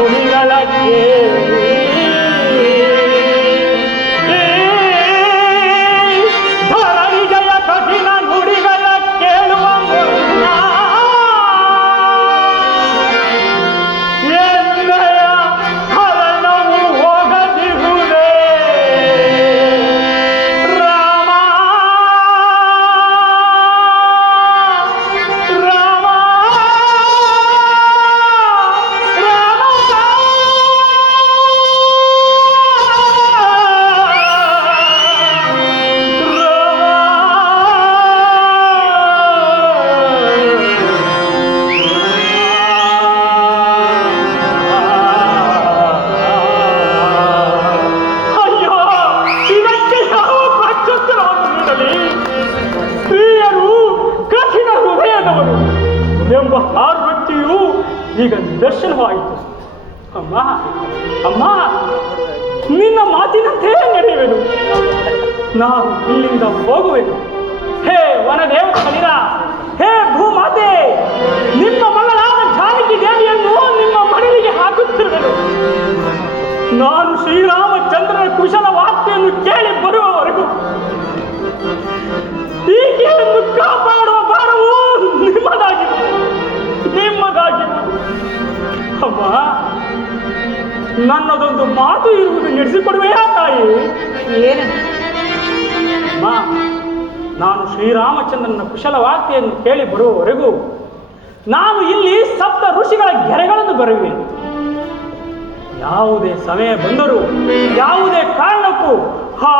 unir a la tierra. ಹೃದಯದವರು ಎಂಬ ವ್ಯಕ್ತಿಯು ಈಗ ದರ್ಶನವಾಯಿತು ಅಮ್ಮ ಅಮ್ಮ, ನಿನ್ನ ಮಾತಿನಂತೆ ನಡೆಯುವೆನು. ನಾನು ಇಲ್ಲಿಂದ ಹೋಗುವೆನು. ಹೇ ವನದೇವತನಿರ ಹೇ ಭೂಮಾತೆ, ನಿಮ್ಮ ಮಗಳಾದ ಜಾನಕಿ ದೇವಿಯನ್ನು ನಿಮ್ಮ ಮಡಲಿಗೆ ಹಾಕುತ್ತಿರುವೆನು. ನಾನು ಶ್ರೀರಾಮಚಂದ್ರನ ಕುಶಲ ವಾರ್ತೆಯನ್ನು ಕೇಳಿ ಬರುವವರೆಗೂ, ಈಕೆಯನ್ನು ಕಾಪಾಡುವ ನನ್ನದೊಂದು ಮಾತು ಇರುವುದು ನಡೆಸಿಕೊಡುವೆಯಾ ತಾಯಿ. ಏನು? ಅಮ್ಮ ನಾನು ಶ್ರೀರಾಮಚಂದ್ರನ ಕುಶಲ ವಾರ್ತೆಯನ್ನು ಕೇಳಿ ಬರುವವರೆಗೂ ನಾನು ಇಲ್ಲಿ ಸಪ್ತ ಋಷಿಗಳ ಗೆರೆಗಳನ್ನು ಬರುವೆನು ಯಾವುದೇ ಸಮಯ ಬಂದರೂ ಯಾವುದೇ ಕಾರಣಕ್ಕೂ ಆ